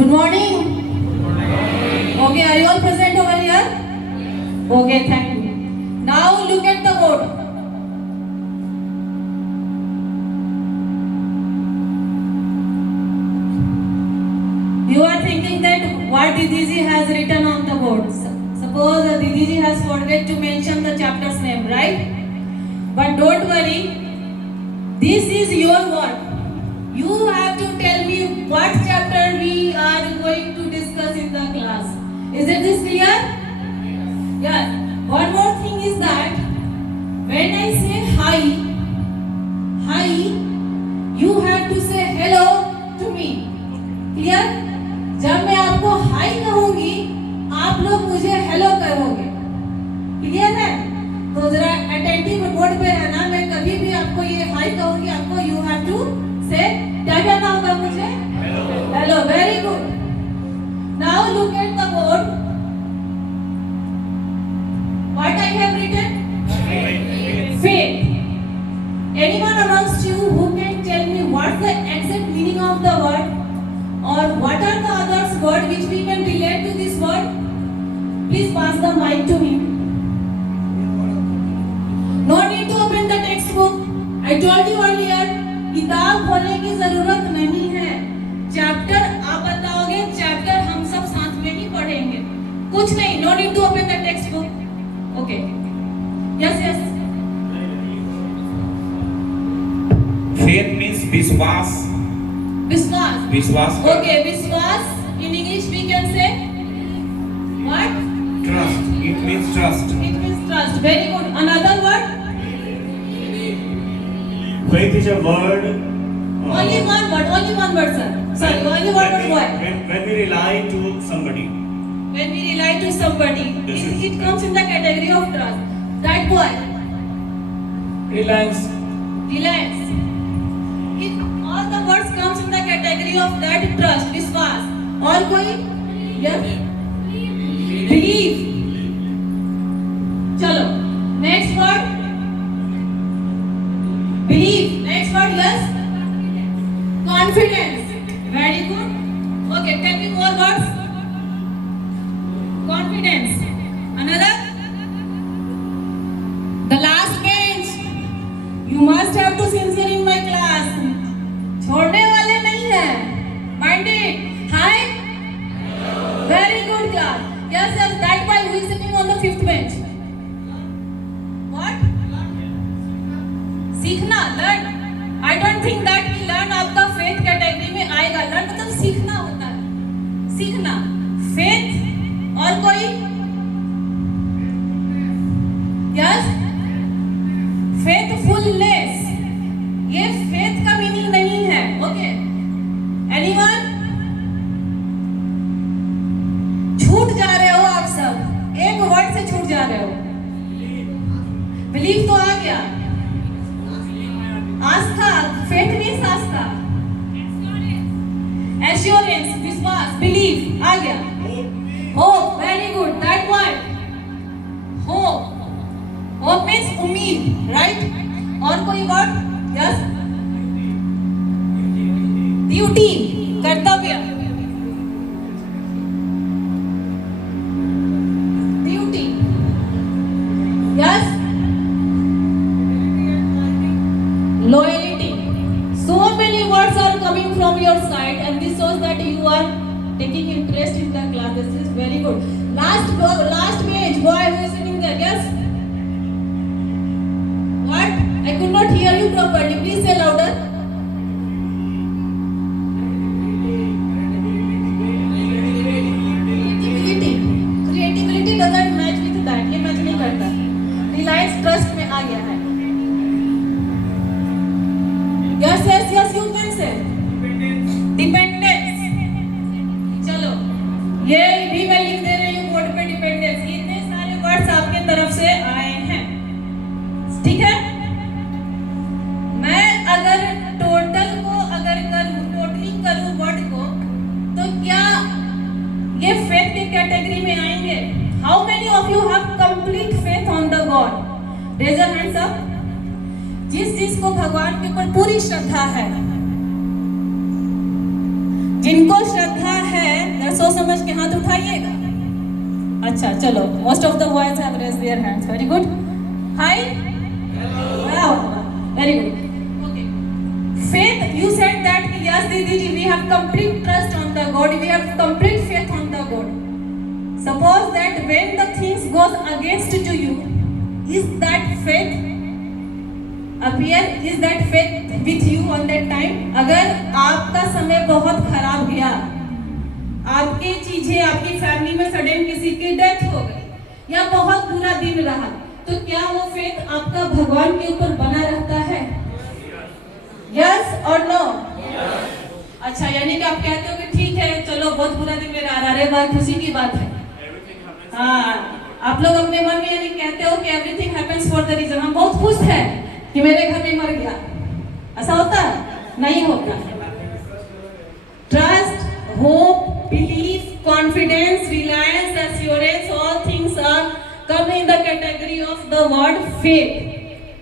Good morning. Okay, are you all present over here? Okay, thank you. Now look at the board. You are thinking that what Didiji has written on the board. Suppose Didiji has forget to mention the chapter's name, right? But don't worry. This is your work. You have to tell me what chapter we are going to discuss in the class. Is it this clear? Yeah. One more thing is that when I say hi, you have to say hello to me. Clear? जब मैं आपको high कहूंगी, आप लोग मुझे hello कहोगे. Clear है? तो जरा अटेंटिव बोर्ड पे रहना. मैं कभी भी आपको ये हाई कहूंगी, आपको यू हैव टू से क्या कहना होगा मुझे? Hello. Very good. Now look at the board. What I have written? Faith. Anyone amongst you who can tell me what's the exact meaning of the word, or what are the other words which we can relate to this word? Please pass the mic to him. No need to open the textbook. I told you earlier, किताब खोलने की जरूरत नहीं है. Chapter आप बताओगे, chapter हम सब साथ में ही पढ़ेंगे. कुछ नहीं. No need to open the textbook. Okay. Yes. Faith means विश्वास. विश्वास. Okay, विश्वास. In English we can say what? Trust. It means trust. It means trust. Very good. Another word? Faith is a word. Only one word, sir. Sorry, only one word. When we rely to somebody. When we rely to somebody, it comes in the category of trust. That word. Reliance. All the words comes in the category of that trust, विश्वास. और कोई? Yes. Believe. चलो. Next word. Believe. Next word, yes. Confidence. Very good. Okay, tell me more words. Confidence. Another. The last page. You must have to sincere in my class. छोड़ने वाले नहीं हैं. Mind it. Hi. Very good class. Yes. That boy who is sitting on the 5th bench. What? सीखना. Learn. I don't think that we learn आपका faith category में आएगा. Learn मतलब सीखना होता है. सीखना. Faith. और कोई? Yes. Faithfulness. ये faith का मीनिंग नहीं है. Okay. Anyone? छूट जा रहे हो आप सब. एक वर्ड से छूट जा रहे हो. Believe तो आ गया. आस्था. Faith means आस्था. Assurance. विश्वास. Believe आ गया. Hope. Very good. That word. Hope. Hope means उम्मीद. Right? और कोई वर्ड? Yes. Duty. कर्तव्य. Duty. Yes. Loyalty. So many words are coming from your side, and this shows that you are taking interest in the class. This is very good. Last page. Boy who is sitting there. Yes. What? I could not hear you properly. Please say louder. Creativity doesn't match with that. ये match नहीं करता. Reliance trust में आ गया है. Yes. You can say. Dependence. चलो. ये भी मैं लिख दे रही हूँ बोर्ड पे. Dependence. इतने सारे वर्ड्स आपके तरफ से आए हैं. ठीक है. मैं अगर टोटली करूं वर्ड को, तो क्या ये फेथ की कैटेगरी में आएंगे? How many of you have complete faith on the God? Raise your hands up. जिसको भगवान के ऊपर पूरी श्रद्धा है, जिनको श्रद्धा है जरा सोच समझ के हाथ उठाइएगा। अच्छा चलो, most of the boys have raised their hands, very good. Hi, very good. Okay, faith, you said that yes didi ji, we have complete trust on the God, we have complete faith on the God. Suppose that when the things goes against to you, is that faith appear, is that faith with you on that time? अगर आपका समय बहुत खराब गया, आपकी चीजें, आपकी family में सडन किसी की डेथ हो गई या बहुत बुरा दिन रहा, तो क्या वो फेथ आपका भगवान के ऊपर बना रहता है? यस और नो? अच्छा, यानी कि आप कहते हो कि ठीक है चलो बहुत बुरा दिन मेरा आ रहा है, बात खुशी की बात है। हाँ, आप लोग अपने मन में यानी कहते हो कि everything happens for the reason. हम बहुत खुश हैं कि मेरे घर में मर गया, ऐसा होता है? नहीं होता। Trust, hope, belief, confidence, reliance, assurance, all things are come in the category of the word faith.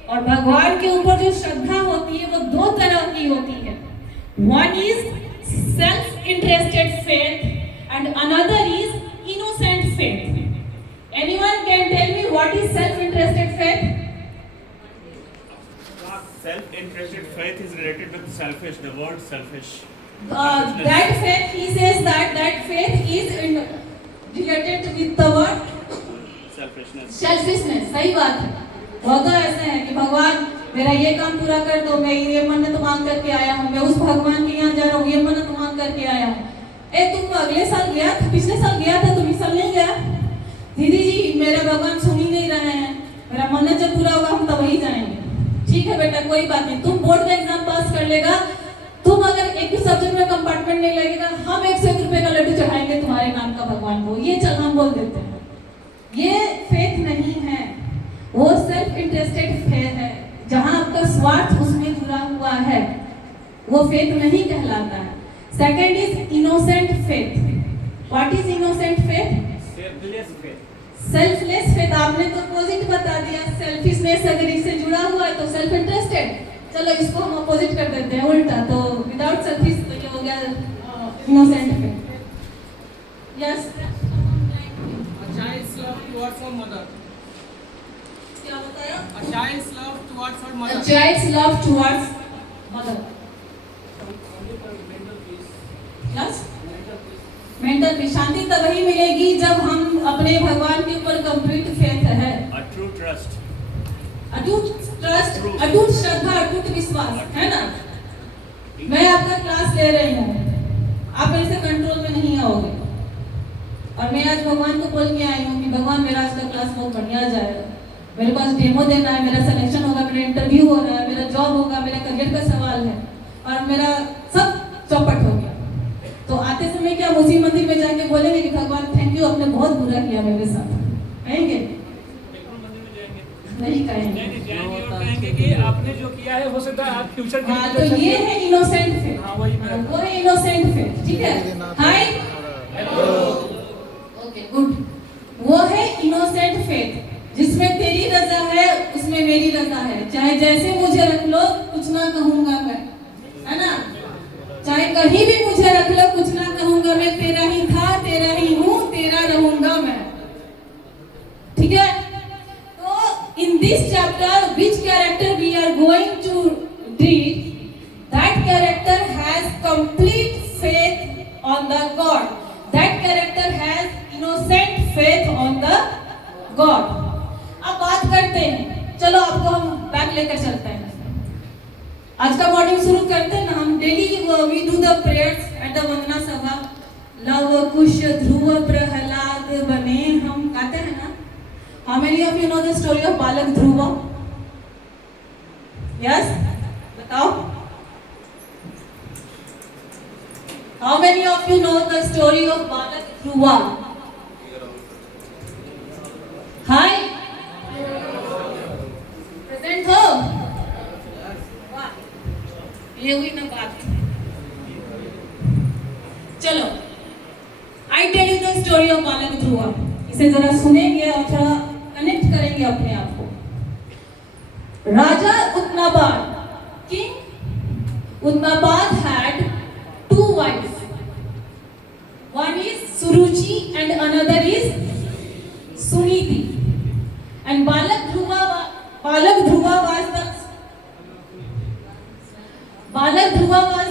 और भगवान के ऊपर जो श्रद्धा होती है वो दो तरह की होती है। One is self-interested faith and another is innocent faith. Anyone can tell me what is self-interested faith? Self-interested faith is related with selfish, the word selfish. That faith, he says that faith is related with the word Selfishness. selfishness. सही बात है। वो तो ऐसे है कि भगवान मेरा ये काम पूरा कर दो, मैं ये मन्नत मांग करके आया हूँ, मैं उस भगवान के यहाँ जा रहा हूँ, ये मन्नत मांग करके आया हूँ। तुम अगले साल गया था, पिछले साल गया था, तुम इस साल नहीं गया? दीदी जी मेरा भगवान सुन ही नहीं रहे हैं, मेरा मन्नत जब पूरा होगा हम तब वही जाएंगे। ठीक है बेटा, कोई बात नहीं, तुम बोर्ड में एग्जाम पास कर लेगा, तुम अगर एक भी सब्जेक्ट में कंपार्टमेंट नहीं लगेगा, हम 101 रुपए का लड्डू चढ़ाएंगे तुम्हारे नाम का भगवान को। ये चल हम बोल देते हैं। ये फेथ नहीं है, वो सेल्फ इंटरेस्टेड फेथ है, जहां आपका स्वार्थ उसमें जुड़ा हुआ है, वो फेथ नहीं कहलाता है। Second is innocent faith. What is innocent faith? Selfless faith. Selfless faith. आपने तो अपोजिट बता दिया। सेल्फिशनेस अगर इससे जुड़ा हुआ है तो सेल्फ इंटरेस्टेड। चलो इसको हम अपोजिट कर देते हैं, उल्टा। तो विदाउट सेल्फिश तो ये हो गया innocent faith. Yes, A child's love towards her mother. क्या बताया? A child's love towards her A mother. child's love towards mother. Yes? Mental peace. शांति तभी मिलेगी जब हम अपने भगवान के ऊपर कंप्लीट फेथ है। A true trust. अटूट ट्रस्ट, अटूट श्रद्धा, अटूट विश्वास, है ना? मैं आपका क्लास ले रही हूँ, आप ऐसे कंट्रोल में नहीं आओगे। और मैं आज भगवान को बोल के आई हूँ कि भगवान मेरा आज का क्लास बहुत बढ़िया जाएगा, मेरे पास डेमो देना है, मेरा सिलेक्शन होगा, मेरा इंटरव्यू हो रहा है, मेरा जॉब होगा, मेरा करियर का सवाल है और मेरा सब चौपट हो गया। तो आते समय क्या उसी मंदिर में जाके बोलेंगे कि भगवान थैंक यू, आपने बहुत बुरा किया मेरे साथ, कहेंगे? नहीं कहेंगे। कहेंगे कि आपने जो किया है हो सकता है आप फ्यूचर के हाँ, तो ये है इनोसेंट फेथ। हाँ, वही मेरा। वो है इनोसेंट फेथ। ठीक है, हाय, ओके, गुड। वो है इनोसेंट फेथ जिसमें तेरी रजा है, उसमें मेरी रजा है। चाहे जैसे मुझे रख लो, कुछ ना कहूंगा मैं, है ना? चाहे कहीं भी मुझे रख लो, कुछ ना कहूंगा मैं, तेरा ही था, तेरा ही हूँ, तेरा रहूंगा मैं। ठीक है? In this chapter, which character we are going to read, that character has complete faith on the God. That character has innocent faith on the God. अब बात करते हैं, चलो आपको हम बैक लेकर चलते हैं। आज का मॉर्निंग शुरू करते हैं ना हम। Daily we do the prayers at the वंदना सभा। लव कुश ध्रुव प्रहलाद बने हम, गाते हैं ना? How many of you know the story of Balak Dhruva? Yes? बताओ। How many of you know the story of Balak Dhruva? Hi? Present हो? वाह, ये हुई ना बात। चलो, I tell you the story of Balak Dhruva. इसे जरा सुनेंगे और थोड़ा कनेक्ट करेंगे अपने आप को। राजा उत्नापाद, king उत्नापाद had two wives. One is Suruchi and another is Suniti. And Balak Dhruva was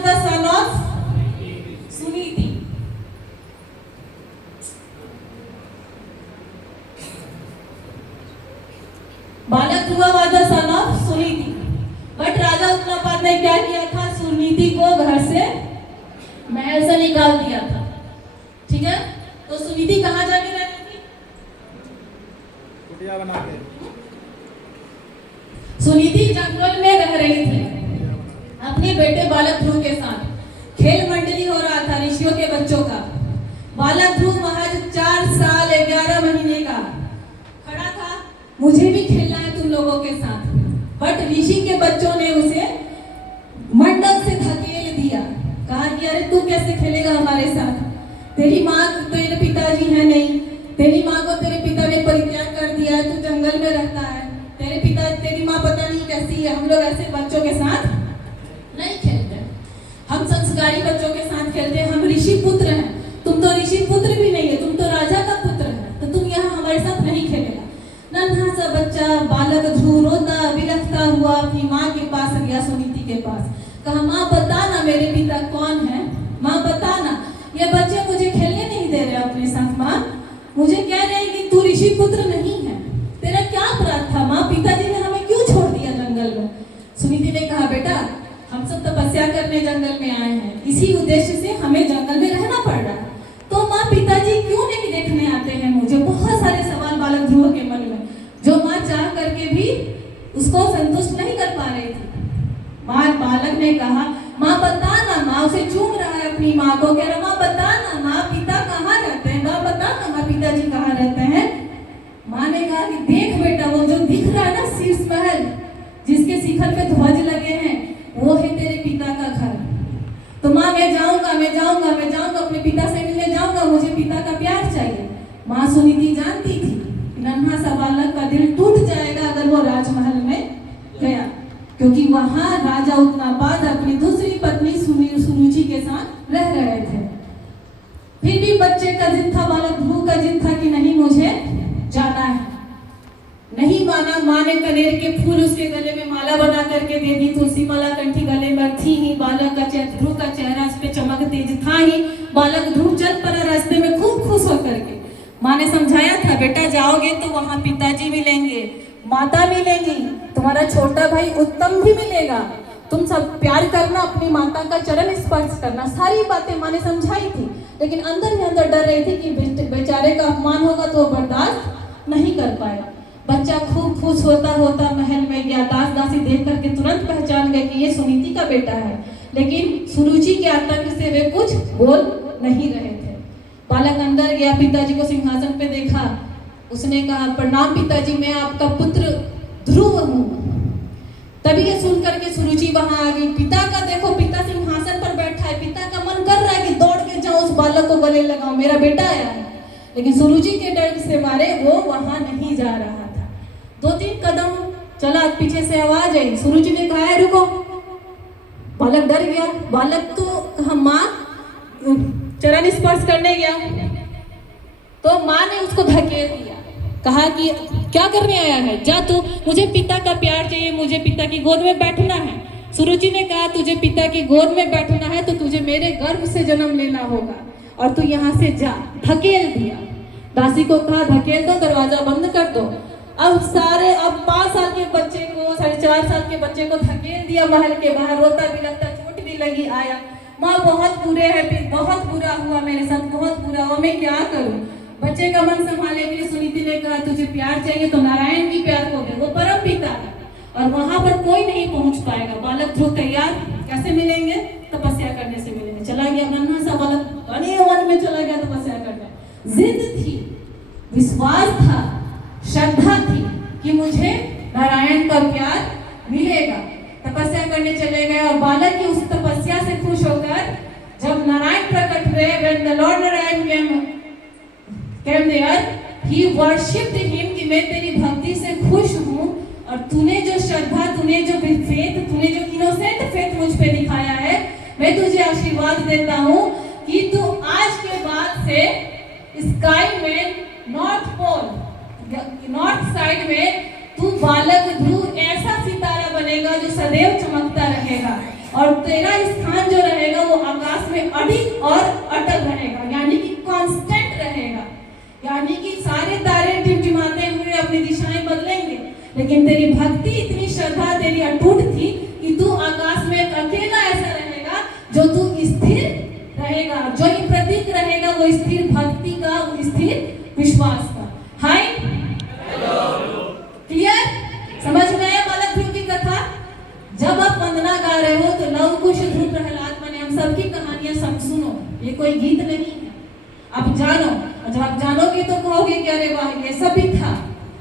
the son of Suniti. बालक Dhruva was the son of Suniti. But राजा उत्तानपाद ने क्या किया था? सुनीति को घर से महल से निकाल दिया था. ठीक है, तो सुनीति कहाँ जाके रहती थी? कुटिया बना के सुनीति जंगल में रह रही थी अपने बेटे बालक ध्रुव के साथ. खेल मंडली हो रहा था ऋषियों के बच्चों का. बालक ध्रुव महज 4 साल 11 महीने का खड़ा था. मुझे भी खेलना है तुम लोगों के साथ. बट ऋषि के बच्चों ने उसे मंडल से धकेल दिया. कहा कि अरे तू कैसे खेलेगा हमारे साथ? तेरी माँ, तेरे पिताजी है नहीं, तेरी माँ को तेरे पिता ने परित्याग कर दिया है, तू जंगल में रहता है, तेरी माँ पता नहीं कैसी है. हम लोग ऐसे बच्चों के साथ नहीं खेलते, हम संस्कारी बच्चों के साथ खेलते हैं. हम ऋषि पुत्र हैं, तुम तो ऋषि पुत्र भी नहीं है, तुम तो राजा का पुत्र है, तो तुम यहाँ हमारे साथ नहीं खेलेगा. नन्हा सा बच्चा बालक ध्रुव रोता बिलखता हुआ अपनी माँ के पास गया, सुनीति के पास. कहा, माँ बताना मेरे पिता कौन है, माँ बताना. ये बच्चे मुझे खेलने नहीं दे रहे अपने साथ. माँ मुझे कह रहे हैं कि तू ऋषि पुत्र नहीं है, तेरा क्या अपराध था? माँ पिताजी ने हमें क्यों छोड़ दिया जंगल में? सुनीति ने कहा, बेटा हम सब तपस्या करने जंगल में आए हैं, इसी उद्देश्य से हमें जंगल में रहना पड़ रहा है. तो माँ पिताजी क्यों नहीं देखने आते हैं मुझे? बहुत सारे सवाल बालक ध्रुव के मन में, जो माँ चाह करके भी उसको संतुष्ट नहीं कर पा रही थी. बालक ने कहा, माँ बताना. माँ उसे चूम रहा है अपनी माँ को, कह रहा, माँ बताना, माँ पिता कहाँ रहते हैं? माँ बताना, माँ पिताजी कहाँ रहते हैं? माँ ने कहा कि देख बेटा, वो जो दिख रहा है ना शीर्ष महल, जिसके शिखर पे ध्वज लगे हैं, वो है तेरे पिता का घर. तो माँ मैं जाऊंगा अपने पिता से मिलने जाऊंगा, मुझे पिता का प्यार चाहिए. माँ सुनीति जानती थी नन्हा सा बालक का दिल टूट जाएगा अगर वो राजमहल में गया, क्योंकि वहां राजा उत्तानपाद अपनी दूसरी पत्नी सुरुचि के साथ रह रहे थे. फिर भी बच्चे का जिद था, बालक ध्रुव का जिद था कि नहीं मुझे जाना है. नहीं माना. माँ ने कनेर के फूल उसके गले में माला बना करके दे दी. तुलसी माला कंठी गले में थी ही. बालक का ध्रुव का चेहरा उस पे चमक तेज था ही. बालक ध्रुव चल पड़ा रास्ते में खूब खुश होकर के. माँ ने समझाया था, बेटा जाओगे तो वहाँ पिताजी मिलेंगे, माता मिलेंगी, तुम्हारा छोटा भाई उत्तम भी मिलेगा, तुम सब प्यार करना, अपनी माता का चरण स्पर्श करना. सारी बातें माँ ने समझाई थी, लेकिन अंदर ही अंदर डर रही थी कि बेचारे का अपमान होगा तो वो बर्दाश्त नहीं कर पाएगा. बच्चा खूब खुश होता होता महल में गया. दास दासी देख करके तुरंत पहचान गए कि ये सुनीति का बेटा है, लेकिन सुरुचि के आतंक से वे कुछ बोल नहीं रहे थे. बालक अंदर गया, पिताजी को सिंहासन पे देखा. उसने कहा, प्रणाम पिताजी, मैं आपका पुत्र ध्रुव हूँ. तभी ये सुन करके सुरुचि वहां आ गई. पिता का देखो, पिता सिंहासन पर बैठा है, पिता का मन कर रहा है कि दौड़ के जाऊं उस बालक को गले लगाऊं, मेरा बेटा आया है. लेकिन सुरुचि के डर से मारे वो वहां नहीं जा रहा था. 2-3 कदम चला, पीछे से आवाज आई. सुरुचि ने कहा, रुको. बालक डर गया. बालक तो हम माँ चरण स्पर्श करने गया तो माँ ने उसको धकेल दिया. कहा कि क्या करने आया है, जा तू, मुझे पिता का प्यार चाहिए, मुझे पिता की गोद में बैठना है. सुरुचि ने कहा, तुझे पिता की गोद में बैठना है तो तुझे मेरे गर्भ से जन्म लेना होगा और तू यहाँ से जा. धकेल दिया. दासी को कहा, धकेल दो, दरवाजा बंद कर दो. अब 5 साल के बच्चे को, 4.5 साल के बच्चे को धकेल दिया महल के बाहर. रोता भी लगता, चोट भी लगी. आया, माँ बहुत बुरे है, बहुत बुरा हुआ मेरे साथ, बहुत बुरा हुआ, मैं क्या करूं? बच्चे का मन संभालने के लिए सुनीति ने कहा, तुझे प्यार चाहिए तो नारायण की प्यार को दे, वो परम पिता है और वहां पर कोई नहीं पहुंच पाएगा. बालक ध्रुव तैयार, कैसे मिलेंगे? तपस्या करने से मिलेंगे. चला गया नन्हा सा बालक, घने वन में चला गया तपस्या करने. जिद थी, विश्वास था, श्रद्धा थी कि मुझे नारायण का प्यार मिलेगा. तपस्या करने चले गए और बालक की उस तपस्या से खुश होकर जब नारायण प्रकट हुए, when the Lord Narayan came there, he worshipped him कि मैं तेरी भक्ति से खुश हूँ और तूने जो श्रद्धा, तूने जो फेथ, तूने जो इनोसेंट फेथ मुझ पे दिखाया है, मैं तुझे आशीर्वाद देता हूँ कि तू आज के बाद से स्काई में नॉर्थ पोल, नॉर्थ साइड में तू बालक ध्रुव ऐसा सितारा बनेगा जो सदैव चमकता रहेगा, और तेरा स्थान जो रहेगा वो आकाश में अडिग और अटल रहेगा, यानी कि कांस्टेंट रहेगा। यानी कि सारे तारे टिमटिमाते हुए अपनी दिशाएं बदलेंगे, लेकिन तेरी भक्ति इतनी श्रद्धा तेरी अटूट थी कि तू आकाश में एक अकेला ऐसा रहेगा जो तू स्थिर रहेगा। जो ये प्रतीक रहेगा वो स्थिर भक्ति का, स्थिर विश्वास का। हाय, क्लियर? समझ में आया बालक ध्रुव की कथा? जब आप वंदना गा रहे हो तो लव कुश ध्रुव प्रहलाद बने, हम सबकी कहानियां सब सुनो, ये कोई गीत नहीं है। आप जानो, और जब आप जानोगे तो कहोगे कि अरे वाह ये सब भी था।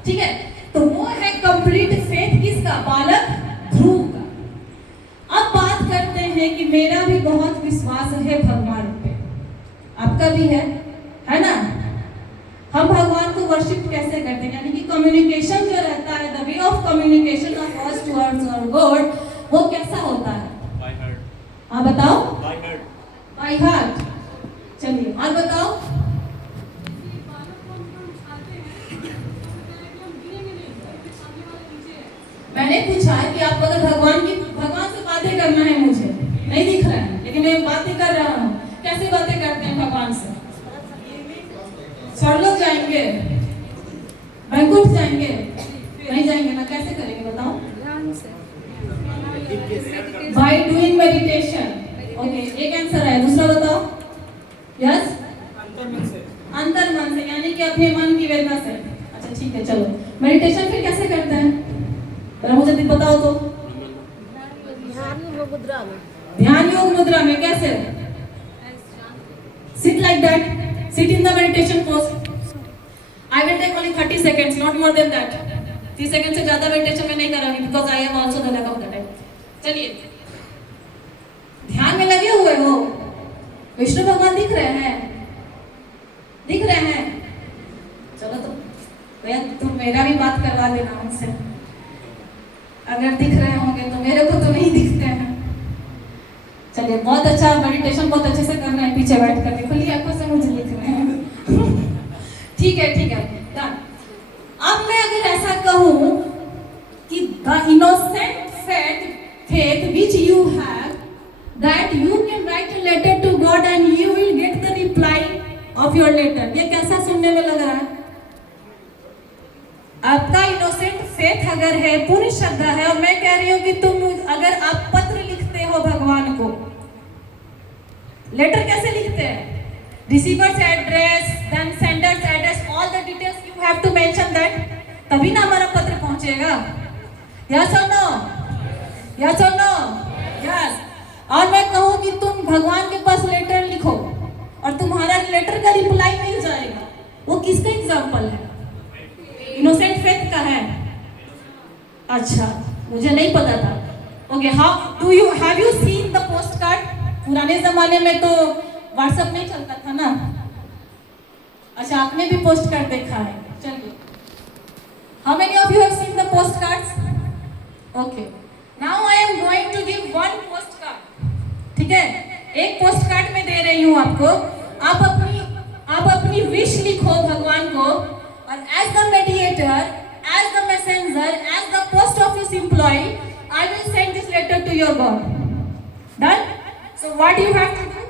ठीक है, तो वो है कंप्लीट फेथ किसका? बालक ध्रुव का। अब बात करते हैं कि मेरा भी बहुत विश्वास है भगवान पे, आपका भी है ना? हम भगवान को वर्शिप कैसे करते हैं, यानी कि कम्युनिकेशन जो रहता है, the way of communication of us towards our God, वो कैसा होता है? By heart. हाँ बताओ। By heart. By heart. चलिए और बताओ। मैंने पूछा कि आपको अगर भगवान से बातें करना है, मुझे नहीं दिख रहा है लेकिन मैं बातें कर रहा हूँ, कैसे बातें करते हैं भगवान से? स्वर्गलोक जाएंगे, वैकुंठ जाएंगे? नहीं जाएंगे ना, कैसे करेंगे बताओ? By doing meditation. ओके, एक आंसर है, दूसरा बताओ। यस, अंतर मन से, यानी कि अपने मन की वेदना से। अच्छा ठीक है, चलो मेडिटेशन फिर कैसे करते हैं जरा मुझे बताओ तो। ध्यान योग मुद्रा में कैसे? Sit like that, sit in the meditation pose. I will take only 30 seconds, not more than that. 30 seconds से ज़्यादा meditation में नहीं करूँगी because I am also the lack of the time. चलिए, ध्यान में लगे हुए हो, विष्णु भगवान दिख रहे हैं? दिख रहे हैं? चलो तो भैया तुम मेरा भी बात करवा देना उनसे, अगर दिख रहे होंगे तो। मेरे को तो नहीं दिखते हैं। चलिए, बहुत अच्छा, मेडिटेशन बहुत अच्छे से करना है, पीछे बैठ करके खुली आंखों से मुझे लिख रहे हैं। ठीक है डन। अब मैं अगर ऐसा कहूँ कि the innocent faith which you have, that you can write a letter to God and you will get the reply of your letter, ये कैसा सुनने में लग रहा है? आपका इनोसेंट फेथ अगर है, पूरी श्रद्धा है, और मैं कह रही हूँ कि तुम अगर आप पत्र लिखते हो भगवान को, लेटर कैसे लिखते हैं? Receiver's address, then sender's address, all the details you have to mention that, तभी ना हमारा पत्र पहुंचेगा। यस और नो? यस और नो? यस। और मैं कहूँ कि तुम भगवान के पास लेटर लिखो और तुम्हारा लेटर का रिप्लाई मिल जाएगा, वो किसका एग्जाम्पल है? इनोसेंट फेथ का है। अच्छा, मुझे नहीं पता था। Okay, how do you have you seen the post card? पुराने जमाने में तो व्हाट्सएप नहीं चलता था ना। अच्छा, आपने भी पोस्ट कार्ड देखा है? चलिए, how many of you have seen the post cards? Okay, now I am going to give one post card. ठीक है, एक पोस्ट कार्ड में दे रही हूँ आपको। आप अपनी विश लिखो भगवान को, और as the mediator, as the messenger, as the post office employ, I will send this letter to your God. Done? So what you have to do?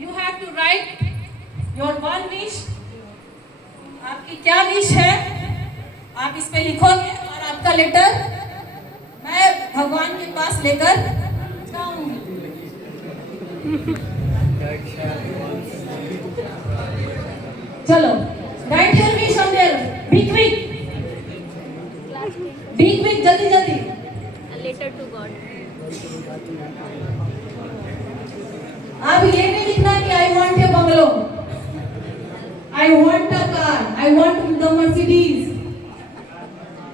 You have to write your one wish. आपकी क्या wish है आप इस पे लिखोगे, और आपका letter मैं भगवान के पास लेकर जाऊंगी। चलो, write your wish on there. Be quick. Be quick, जल्दी जल्दी। A letter to God. अब ये नहीं लिखना कि I want a bungalow, I want a car, I want the Mercedes,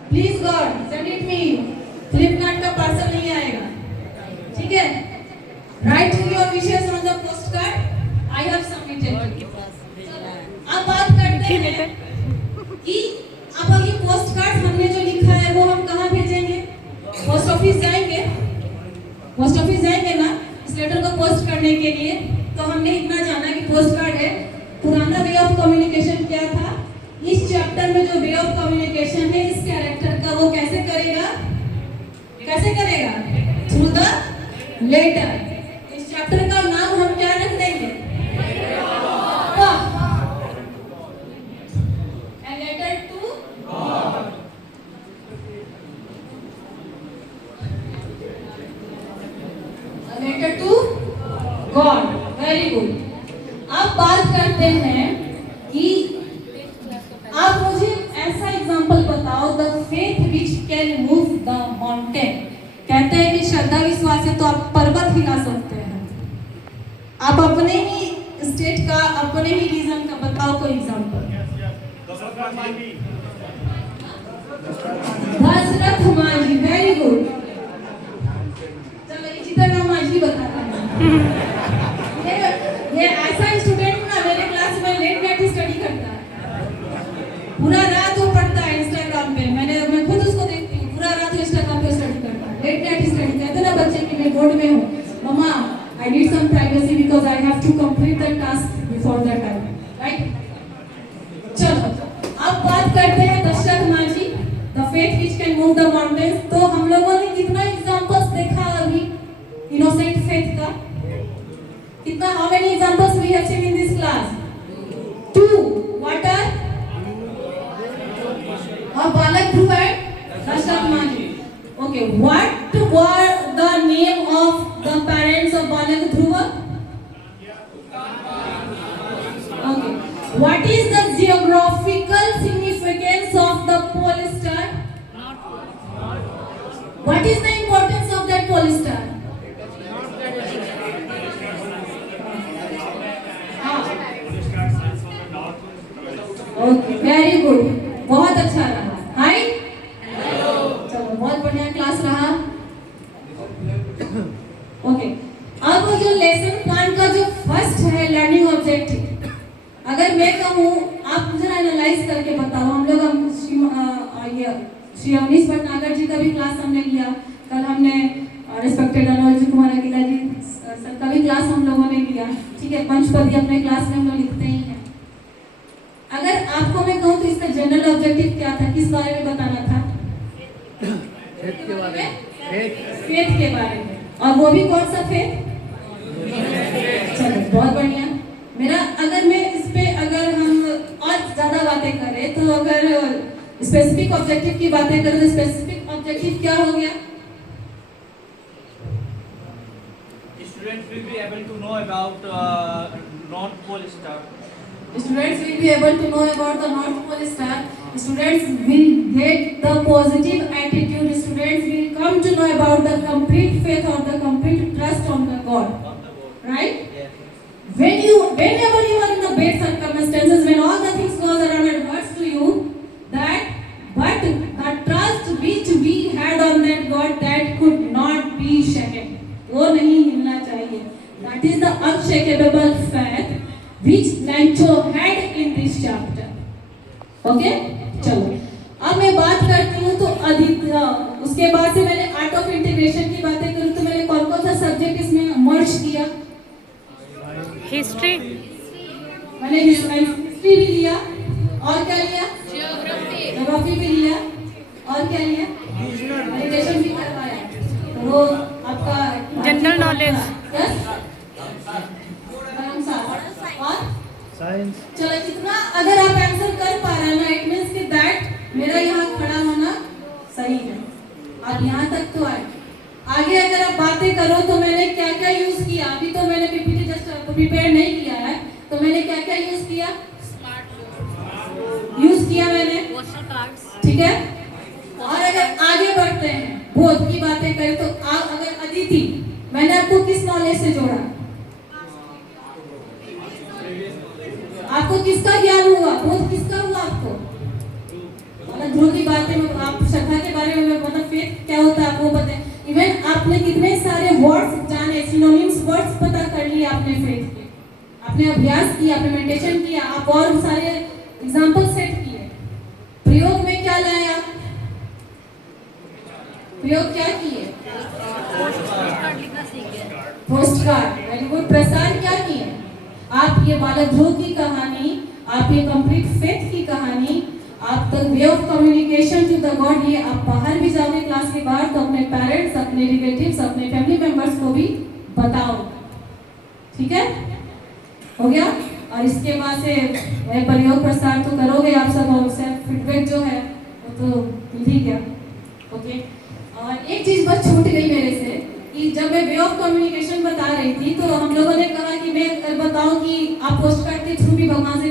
please God send it me. Flipkart का parcel नहीं आएगा, ठीक है? Write your wishes on the post card, I have submitted. अब बात करते हैं कि अब ये पोस्ट कार्ड हमने जो लिखा है वो हम कहाँ भेजेंगे? पोस्ट ऑफिस जाएंगे? पोस्ट ऑफिस जाएंगे ना इस लेटर को पोस्ट करने के लिए। तो हमने इतना जाना कि पोस्ट कार्ड है, पुराना वे ऑफ कम्युनिकेशन क्या था? इस चैप्टर में जो वे ऑफ कम्युनिकेशन है इस कैरेक्टर का, वो कैसे करेगा? कैसे करेगा? Through the letter. इस चैप्टर का नाम हम क्या रख देंगे? A letter to A letter to God. Very good. अब बात करते हैं कि आप मुझे ऐसा एग्जाम्पल बताओ, the faith which can move the mountain. कहते हैं कि श्रद्धा विश्वास से तो आप पर्वत हिला सकते हैं। आप अपने ही स्टेट का, अपने ही रीजन का बताओ कोई example. Dashrath Manjhi, very good. चलो इचिता मांझी बताता है। ये ऐसा स्टूडेंट ना मेरे क्लास में लेट नाइट स्टडी करता है, पूरा रात वो पढ़ता है इंस्टाग्राम पे। मैं खुद उसको देखती हूँ, पूरा रात इंस्टाग्राम पे स्टडी करता है, लेट नाइट स्टडी। कहते ना बच्चे कि मैं बोर्ड में हूँ, mama I need some privacy because I have to complete the task before the time, right. चलो अब बात करते हैं Dasharath Manjhi, the faith which can move the mountains. तो हम लोगों ने कितना एग्जांपल्स देखा अभी इनोसेंट फेथ का? कितना? How many examples we have seen in this class? 2. What are? बालक Dhruv and Dasharath Manjhi. Okay, what were the name of the parents of Balak Dhruva? Okay, what is the geographical significance of the pole star? What is the importance of that pole star? Okay, very good. बहुत अच्छा रहा। हाय, चलो बहुत बढ़िया class रहा। Okay, अब जो lesson plan का जो फर्स्ट है लर्निंग ऑब्जेक्टिव, अगर मैं कहूँ आप जरा एनालाइज करके बताओ। हम लोग श्री अवनीश भटनागर जी का भी क्लास हमने लिया, कल हमने रिस्पेक्टेड अनुज कुमार अकेला जी सर का भी क्लास हम लोगों ने लिया, ठीक है। पंचपदी अपने क्लास में हम लोग लिखते ही हैं। अगर आपको मैं कहूँ तो इसका जनरल ऑब्जेक्टिव क्या था, किस बारे में बताना था? फेथ के बारे में, फेथ के बारे में। और वो भी कौन सा फेथ? चलो बहुत बढ़िया। मेरा अगर मैं इस पे अगर हम और ज्यादा बातें करें तो अगर स्पेसिफिक ऑब्जेक्टिव की बातें करें तो स्पेसिफिक ऑब्जेक्टिव क्या हो गया? Students will be able to know about North Pole Star. Students will be able to know about the North Pole Star. Students will get the positive attitude. Students will come to know about the complete faith or the complete trust on the God. Right? Yes. Whenever you are in the bad circumstances, when all the things goes around and hurts to you, but the trust which we had on that God, that could not be shaken. वो नहीं हिलना चाहिए. That is the unshakable faith which Lancho had in this chapter. Okay? चलो अब मैं बात करती हूँ तो उसके बाद से मैंने आर्ट ऑफ इंटीग्रेशन की बातें करूँ तो मैंने कौन कौन सा सब्जेक्ट इसमें मर्ज किया? हिस्ट्री, मैंने हिस्ट्री भी लिया और क्या लिया? ज्योग्राफी भी लिया और क्या लिया? मेडिटेशन भी करवाया। वो आपका जनरल नॉलेज, और साइंस। चलो इतना अगर आप आंसर कर पा रहे हैं ना, इट मींस कि दैट मेरा यहाँ खड़ा होना सही है। आप यहाँ तक तो आए। आगे अगर आप बातें करो तो मैंने क्या क्या यूज किया, अभी तो मैंने पीपीटी जस्ट प्रिपेयर नहीं किया है, तो मैंने क्या क्या यूज किया? यूज किया मैंने, ठीक है। और अगर आगे बढ़ते हैं बोध की बातें करें तो अगर अदिति, मैंने आपको किस नॉलेज से जोड़ा? आपको किसका ज्ञान हुआ? बोध किसका हुआ आपको? मतलब ध्रुव की बातें में आप श्रद्धा के बारे में मतलब फेथ क्या होता है आपको बताएं। इवन आपने कितने सारे वर्ड्स जाने, सिनोनिम्स वर्ड्स पता कर लिए आपने फेथ के, आपने अभ्यास किया, आपने मेडिटेशन किया, आप और सारे एग्जांपल सेट किए। प्रयोग में क्या लाए आप? प्रयोग क्या किए? Post card, very good. प्रसार क्या किए आप? आप ये बालक ध्रुव की कहानी, आप ये कंप्लीट फेथ की कहानी, आप the way of communication to the god, ये आप बाहर भी जाओगे क्लास के बाहर तो अपने पेरेंट्स, अपने रिलेटिव्स, अपने फैमिली मेंबर्स को भी बताओ। ठीक है, हो गया। और इसके बाद से वह प्रयोग प्रसार तो करोगे आप सब, और सेल्फ फीडबैक जो है वो तो मिल ही गया। ओके, और एक चीज बस छूट गई मेरे से कि जब मैं वे ऑफ कम्युनिकेशन बता रही थी तो हम लोगों ने कहा कि मैं बताऊं कि आप पोस्ट कार्ड के थ्रू भी भगवान से